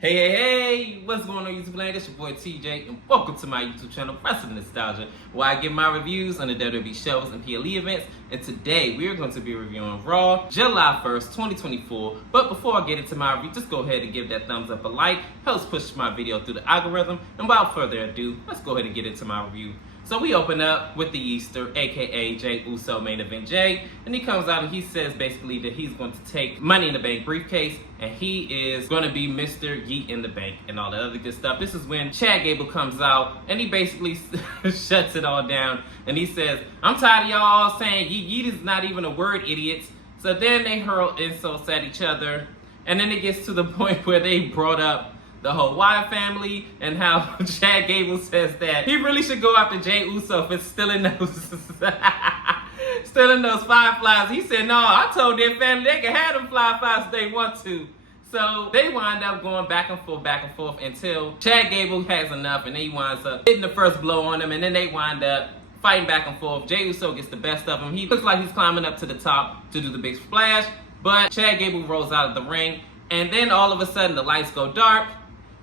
Hey, what's going on YouTube land? It's your boy TJ and welcome to my YouTube channel, Wrestling Nostalgia, where I give my reviews on the WWE shows and PLE events. And today we are going to be reviewing Raw, July 1st, 2024. But before I get into my review, just go ahead and give that thumbs up a like. Helps push my video through the algorithm. And without further ado, let's go ahead and get into my review. So we open up with the Easter, aka Jey Uso main event Jey, and he comes out and he says basically that he's going to take Money in the Bank briefcase and he is going to be Mr. Yeet in the Bank and all that other good stuff. This is when Chad Gable comes out and he basically shuts it all down and he says, I'm tired of y'all saying Yeet is not even a word, idiots. So then they hurl insults at each other, and then it gets to the point where they brought up the whole Wyatt family and how Chad Gable says that he really should go after Jey Uso for stealing those fireflies. He said, no, I told their family they can have them fireflies if they want to. So they wind up going back and forth until Chad Gable has enough, and then he winds up hitting the first blow on him, and then they wind up fighting back and forth. Jey Uso gets the best of him. He looks like he's climbing up to the top to do the big splash, but Chad Gable rolls out of the ring, and then all of a sudden the lights go dark.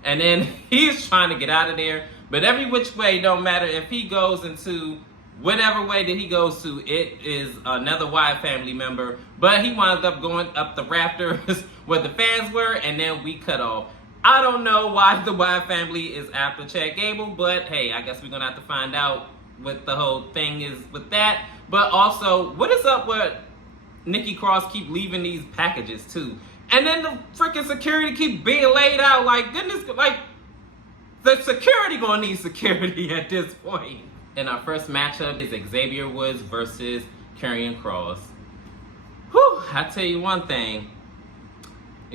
And then he's trying to get out of there. But every which way, don't matter if he goes into whatever way that he goes to, it is another Wyatt family member. But he winds up going up the rafters where the fans were, and then we cut off. I don't know why the Wyatt family is after Chad Gable, but hey, I guess we're going to have to find out what the whole thing is with that. But also, what is up with Nikki Cross keep leaving these packages too? And then the freaking security keep being laid out. Like, goodness, like, the security gonna need security at this point. And our first matchup is Xavier Woods versus Karrion Kross. Whew, I tell you one thing.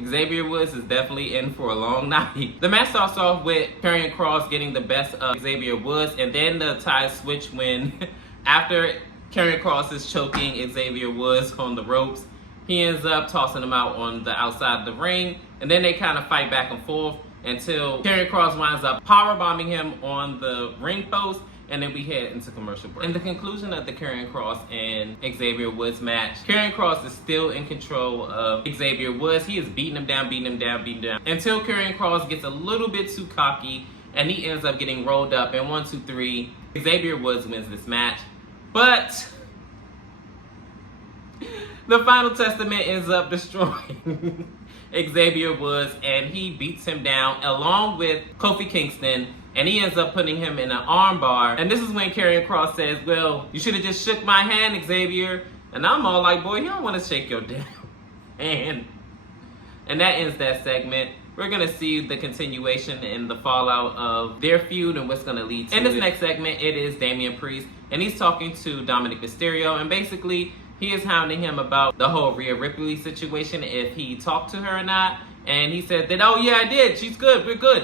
Xavier Woods is definitely in for a long night. The match starts off with Karrion Kross getting the best of Xavier Woods, and then the ties switch when, after Karrion Kross is choking Xavier Woods on the ropes, he ends up tossing him out on the outside of the ring, and then they kind of fight back and forth until Karrion Kross winds up powerbombing him on the ring post, and then we head into commercial break. In the conclusion of the Karrion Kross and Xavier Woods match, Karrion Kross is still in control of Xavier Woods. He is beating him down, until Karrion Kross gets a little bit too cocky, and he ends up getting rolled up, and 1, 2, 3, Xavier Woods wins this match. But the Final Testament ends up destroying Xavier Woods, and he beats him down along with Kofi Kingston, and he ends up putting him in an armbar. And this is when Karrion Kross says, well, you should have just shook my hand, Xavier. And I'm all like, boy, you don't want to shake your damn hand. And that ends that segment. We're going to see the continuation and the fallout of their feud and what's going to lead to it. In this next segment, it is Damian Priest, and he's talking to Dominic Mysterio, and basically he is hounding him about the whole Rhea Ripley situation, if he talked to her or not. And he said that, oh yeah, I did. She's good. We're good.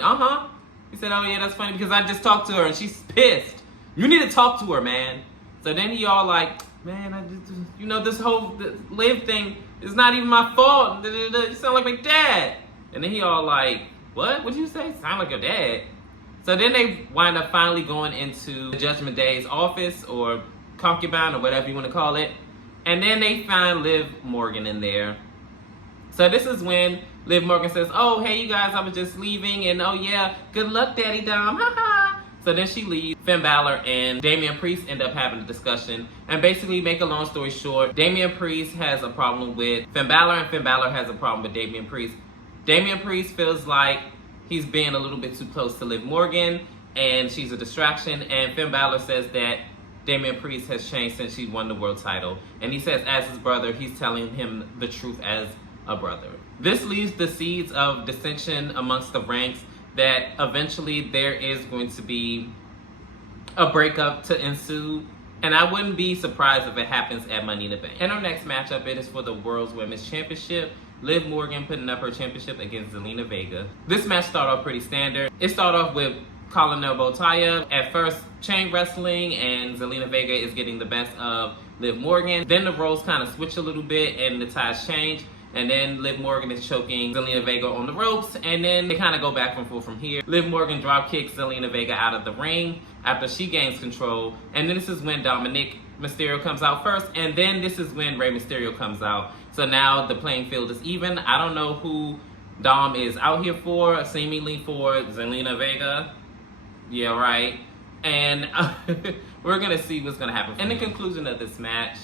He said, oh yeah, that's funny because I just talked to her and she's pissed. You need to talk to her, man. So then he all like, man, I just, you know, this whole Liv thing is not even my fault. You sound like my dad. And then he all like, what? What'd you say? Sound like your dad. So then they wind up finally going into the Judgment Day's office, or concubine, or whatever you want to call it. And then they find Liv Morgan in there. So this is when Liv Morgan says, oh, hey, you guys, I was just leaving. And, oh, yeah, good luck, Daddy Dom. Ha ha. So then she leaves. Finn Balor and Damian Priest end up having a discussion. And basically, make a long story short, Damian Priest has a problem with Finn Balor, and Finn Balor has a problem with Damian Priest. Damian Priest feels like he's being a little bit too close to Liv Morgan, and she's a distraction. And Finn Balor says that Damian Priest has changed since she won the world title. And he says as his brother, he's telling him the truth as a brother. This leaves the seeds of dissension amongst the ranks that eventually there is going to be a breakup to ensue. And I wouldn't be surprised if it happens at Money in the Bank. In our next matchup, it is for the World's Women's Championship. Liv Morgan putting up her championship against Zelina Vega. This match started off pretty standard. It started off with collar elbow tie-up. At first, chain wrestling, and Zelina Vega is getting the best of Liv Morgan. Then the roles kind of switch a little bit and the ties change. And then Liv Morgan is choking Zelina Vega on the ropes. And then they kind of go back and forth from here. Liv Morgan drop kicks Zelina Vega out of the ring after she gains control. And then this is when Dominic Mysterio comes out first. And then this is when Rey Mysterio comes out. So now the playing field is even. I don't know who Dom is out here for. Seemingly for Zelina Vega. Yeah, right. And we're going to see what's going to happen. In the conclusion of this match,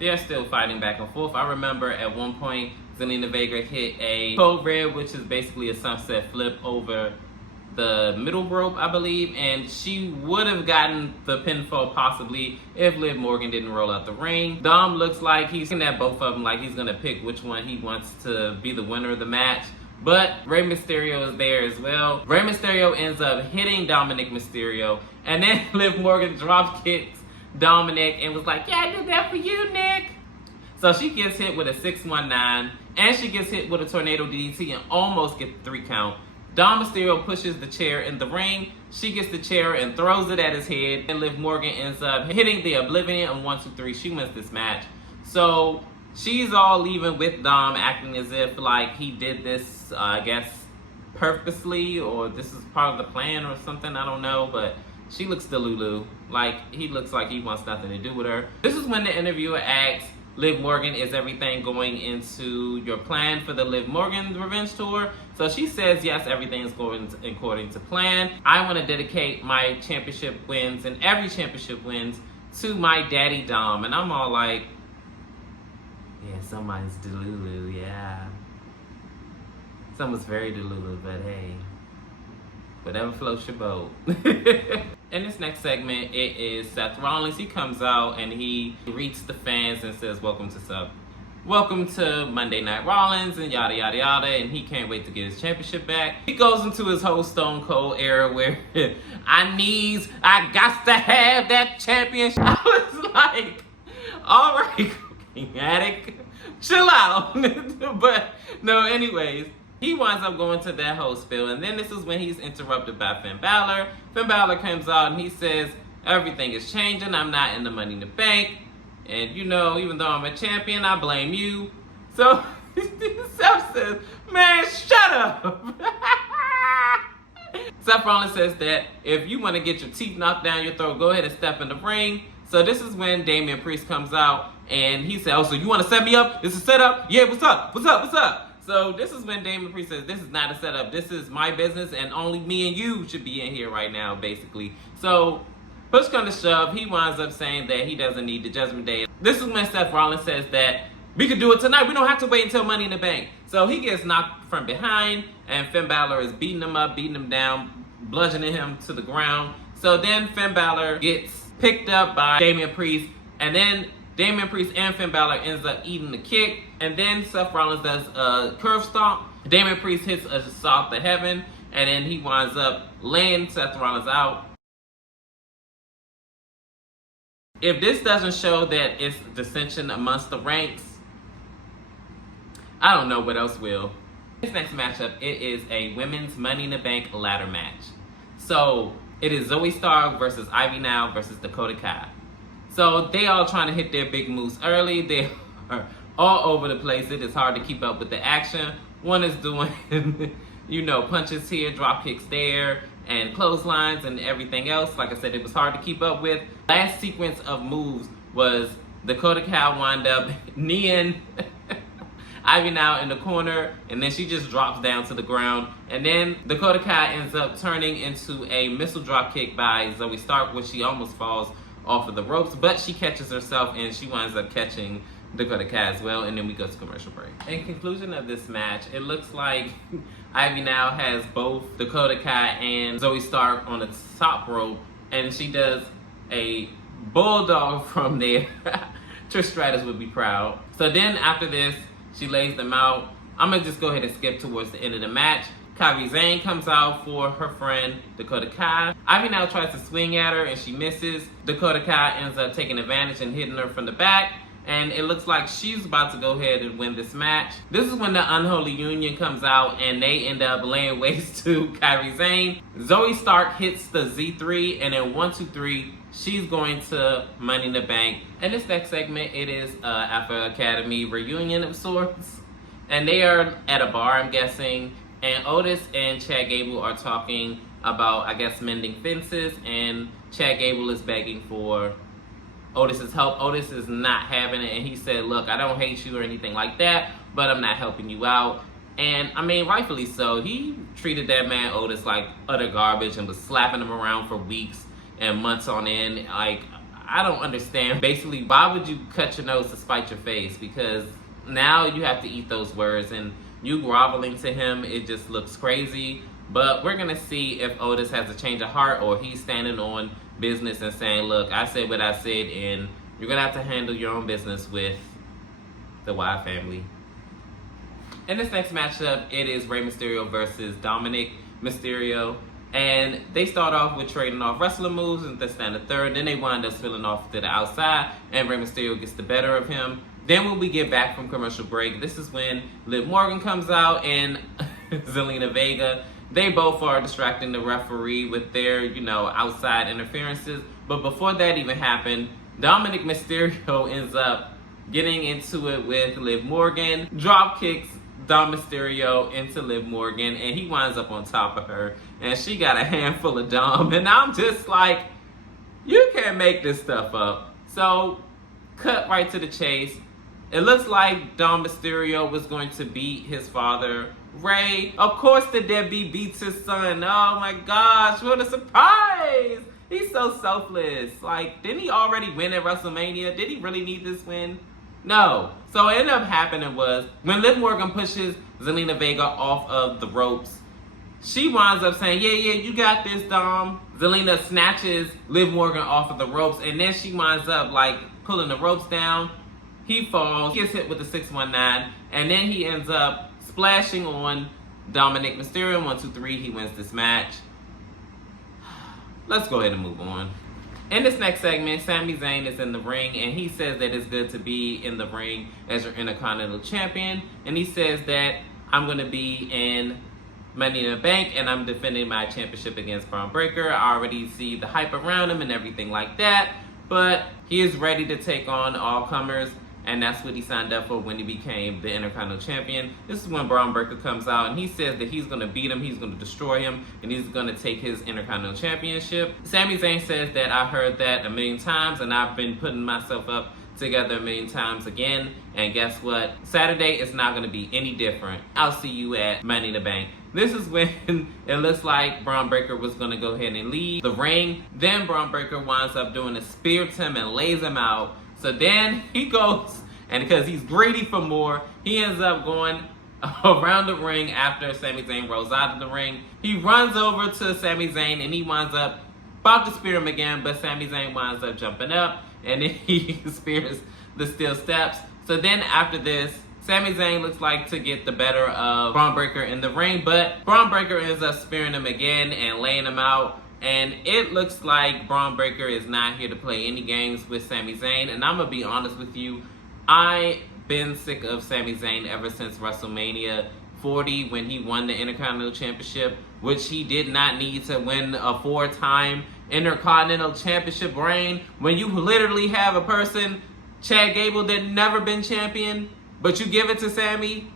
they're still fighting back and forth. I remember at one point, Zelina Vega hit a code red, which is basically a sunset flip over the middle rope, I believe. And she would have gotten the pinfall possibly if Liv Morgan didn't roll out the ring. Dom looks like he's looking at both of them like he's going to pick which one he wants to be the winner of the match. But Rey Mysterio is there as well. Rey Mysterio ends up hitting Dominic Mysterio. And then Liv Morgan drop kicks Dominic and was like, yeah, I did that for you, Nick. So she gets hit with a 619. And she gets hit with a tornado DDT and almost gets the 3 count. Dom Mysterio pushes the chair in the ring. She gets the chair and throws it at his head. And Liv Morgan ends up hitting the Oblivion on 1, 2, 3. She wins this match. So she's all even with Dom, acting as if like he did this, I guess, purposely, or this is part of the plan or something. I don't know, but she looks delulu. Like, he looks like he wants nothing to do with her. This is when the interviewer asks Liv Morgan, is everything going into your plan for the Liv Morgan Revenge Tour? So she says, yes, everything is going according to plan. I want to dedicate my championship wins and every championship wins to my daddy Dom. And I'm all like, yeah, somebody's delulu, yeah. Someone's very delulu, but hey, whatever floats your boat. In this next segment, it is Seth Rollins. He comes out and he greets the fans and says, welcome to Monday Night Rollins, and yada, yada, yada, and he can't wait to get his championship back. He goes into his whole Stone Cold era where I got to have that championship. I was like, all right, cocaine addict, chill out. But no, anyways, he winds up going to that whole spiel, and then this is when he's interrupted by Finn Balor. Finn Balor comes out and he says, everything is changing, I'm not in the Money in the Bank, and you know, even though I'm a champion, I blame you. So Seth says, man, shut up. Seth Rollins says that if you want to get your teeth knocked down your throat, go ahead and step in the ring. So this is when Damian Priest comes out and he said, oh, so you want to set me up? This is set up? Yeah, what's up? What's up? What's up? So this is when Damian Priest says, this is not a setup. This is my business, and only me and you should be in here right now, basically. So push comes to shove, he winds up saying that he doesn't need the Judgment Day. This is when Seth Rollins says that we could do it tonight. We don't have to wait until Money in the Bank. So he gets knocked from behind, and Finn Balor is beating him up, beating him down, bludgeoning him to the ground. So then Finn Balor gets picked up by Damian Priest, and then Damian Priest and Finn Balor ends up eating the kick. And then Seth Rollins does a curve stomp. Damian Priest hits a salt to heaven. And then he winds up laying Seth Rollins out. If this doesn't show that it's dissension amongst the ranks, I don't know what else will. This next matchup, it is a women's Money in the Bank ladder match. So it is Zoe Stark versus Ivy Nile versus Dakota Kai. So they all trying to hit their big moves early. They are all over the place. It is hard to keep up with the action. One is doing, you know, punches here, drop kicks there, and clotheslines and everything else. Like I said, it was hard to keep up with. Last sequence of moves was Dakota Kai wound up kneeing Ivy Nile in the corner, and then she just drops down to the ground. And then Dakota Kai ends up turning into a missile drop kick by Zoe Stark, where she almost falls off of the ropes, but she catches herself and she winds up catching Dakota Kai as well, and then we go to commercial break. In conclusion of this match, it looks like Ivy now has both Dakota Kai and Zoe Stark on the top rope, and she does a bulldog from there. Trish Stratus would be proud. So then after this, she lays them out. I'm gonna just go ahead and skip towards the end of the match. Kairi Sane comes out for her friend Dakota Kai. Ivy now tries to swing at her and she misses. Dakota Kai ends up taking advantage and hitting her from the back. and it looks like she's about to go ahead and win this match. This is when the Unholy Union comes out and they end up laying waste to Kairi Sane. Zoe Stark hits the Z3, and then 1, 2, 3, she's going to Money in the Bank. And this next segment, it is Alpha Academy reunion of sorts. And they are at a bar, I'm guessing. And Otis and Chad Gable are talking about, I guess, mending fences. And Chad Gable is begging for Otis's help. Otis is not having it, and he said, look, I don't hate you or anything like that, but I'm not helping you out. And I mean, rightfully so. He treated that man Otis like utter garbage and was slapping him around for weeks and months on end. Like, I don't understand. Basically, why would you cut your nose to spite your face? Because now you have to eat those words, and you groveling to him, it just looks crazy. But we're gonna see if Otis has a change of heart, or he's standing on business and saying, look, I said what I said, and you're gonna have to handle your own business with the Wyatt family. In this next matchup, it is Rey Mysterio versus Dominic Mysterio. And they start off with trading off wrestler moves and this, that, and the third. Then they wind up spilling off to the outside, and Rey Mysterio gets the better of him. Then when we get back from commercial break, this is when Liv Morgan comes out and Zelina Vega. They both are distracting the referee with their, outside interferences. But before that even happened, Dominic Mysterio ends up getting into it with Liv Morgan, drop kicks Dom Mysterio into Liv Morgan, and he winds up on top of her. And she got a handful of Dom. And I'm just like, you can't make this stuff up. So, cut right to the chase. It looks like Dom Mysterio was going to beat his father, Rey. Of course the deadbeat beats his son. Oh my gosh, what a surprise! He's so selfless. Like, didn't he already win at WrestleMania? Did he really need this win? No. So what ended up happening was, when Liv Morgan pushes Zelina Vega off of the ropes, she winds up saying, yeah, you got this, Dom. Zelina snatches Liv Morgan off of the ropes, and then she winds up, pulling the ropes down. He falls, gets hit with the 619, and then he ends up splashing on Dominic Mysterio. 1, 2, 3, he wins this match. Let's go ahead and move on. In this next segment, Sami Zayn is in the ring, and he says that it's good to be in the ring as your Intercontinental Champion. And he says that I'm going to be in Money in the Bank, and I'm defending my championship against Braun Breaker. I already see the hype around him and everything like that, but he is ready to take on all comers. And that's what he signed up for when he became the Intercontinental Champion. This is when Braun Breaker comes out, and he says that he's going to beat him, he's going to destroy him, and he's going to take his Intercontinental Championship. Sami Zayn says that I heard that a million times, and I've been putting myself up together a million times again. And guess what? Saturday is not going to be any different. I'll see you at Money in the Bank. This is when it looks like Braun Breaker was going to go ahead and leave the ring. Then Braun Breaker winds up doing a spear to him and lays him out. So then he goes, and because he's greedy for more, he ends up going around the ring after Sami Zayn rolls out of the ring. He runs over to Sami Zayn, and he winds up about to spear him again, but Sami Zayn winds up jumping up, and then he spears the steel steps. So then after this, Sami Zayn looks like to get the better of Braun Breaker in the ring, but Braun Breaker ends up spearing him again and laying him out. And it looks like Braun Breaker is not here to play any games with Sami Zayn. And I'm going to be honest with you, I've been sick of Sami Zayn ever since WrestleMania 40 when he won the Intercontinental Championship, which he did not need to win a 4-time Intercontinental Championship reign. When you literally have a person, Chad Gable, that never been champion, but you give it to Sami.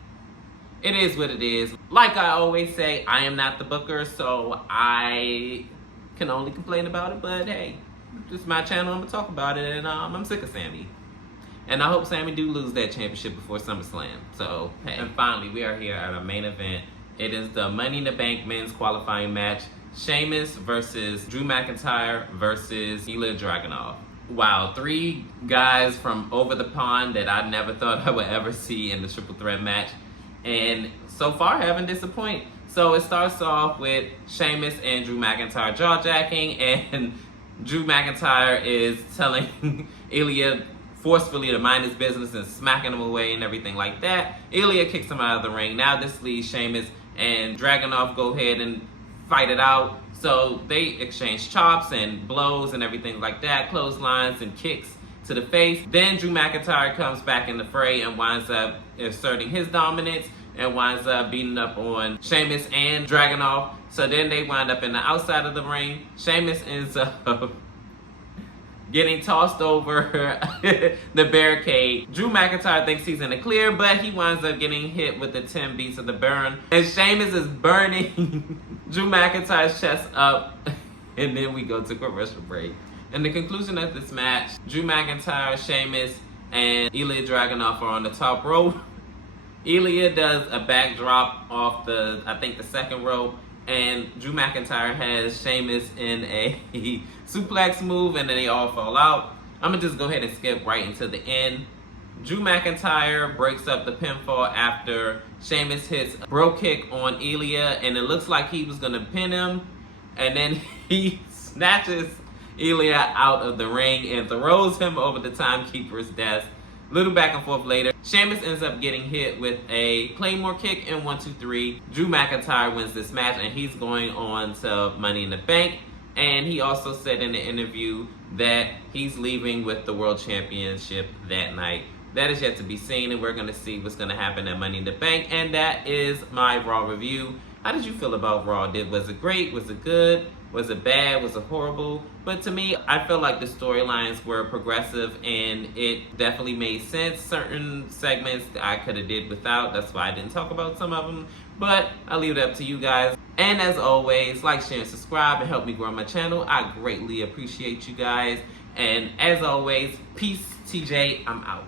It is what it is. Like I always say, I am not the booker, so I can only complain about it, but hey, this is my channel, I'm gonna talk about it, and I'm sick of Sami. And I hope Sami do lose that championship before SummerSlam. So, hey. And finally, we are here at a main event. It is the Money in the Bank men's qualifying match. Sheamus versus Drew McIntyre versus Ilya Dragunov. Wow, 3 guys from over the pond that I never thought I would ever see in the triple threat match. And so far, haven't disappointed. So it starts off with Sheamus and Drew McIntyre jaw-jacking, and Drew McIntyre is telling Ilya forcefully to mind his business and smacking him away and everything like that. Ilya kicks him out of the ring. Now this leaves Sheamus and Dragunov go ahead and fight it out. So they exchange chops and blows and everything like that, clotheslines and kicks to the face. Then Drew McIntyre comes back in the fray and winds up asserting his dominance and winds up beating up on Sheamus and Dragunov. So then they wind up in the outside of the ring. Sheamus ends up getting tossed over the barricade. Drew McIntyre thinks he's in the clear, but he winds up getting hit with the 10 beats of the burn. And Sheamus is burning Drew McIntyre's chest up. And then we go to commercial break. In the conclusion of this match, Drew McIntyre, Sheamus, and Ilya Dragunov are on the top rope. Ilya does a backdrop off the, I think, the second rope. And Drew McIntyre has Sheamus in a suplex move, and then they all fall out. I'm going to just go ahead and skip right into the end. Drew McIntyre breaks up the pinfall after Sheamus hits a bro kick on Ilya, and it looks like he was going to pin him. And then he snatches Ilya out of the ring and throws him over the timekeeper's desk. Little back and forth later, Sheamus ends up getting hit with a Claymore kick in 1, 2, 3. Drew McIntyre wins this match, and he's going on to Money in the Bank. And he also said in the interview that he's leaving with the World Championship that night. That is yet to be seen, and we're going to see what's going to happen at Money in the Bank. And that is my Raw review. How did you feel about Raw? Was it great? Was it good? Was it bad? Was it horrible? But to me, I felt like the storylines were progressive and it definitely made sense. Certain segments I could have did without. That's why I didn't talk about some of them. But I'll leave it up to you guys. And as always, like, share, and subscribe and help me grow my channel. I greatly appreciate you guys. And as always, peace. TJ, I'm out.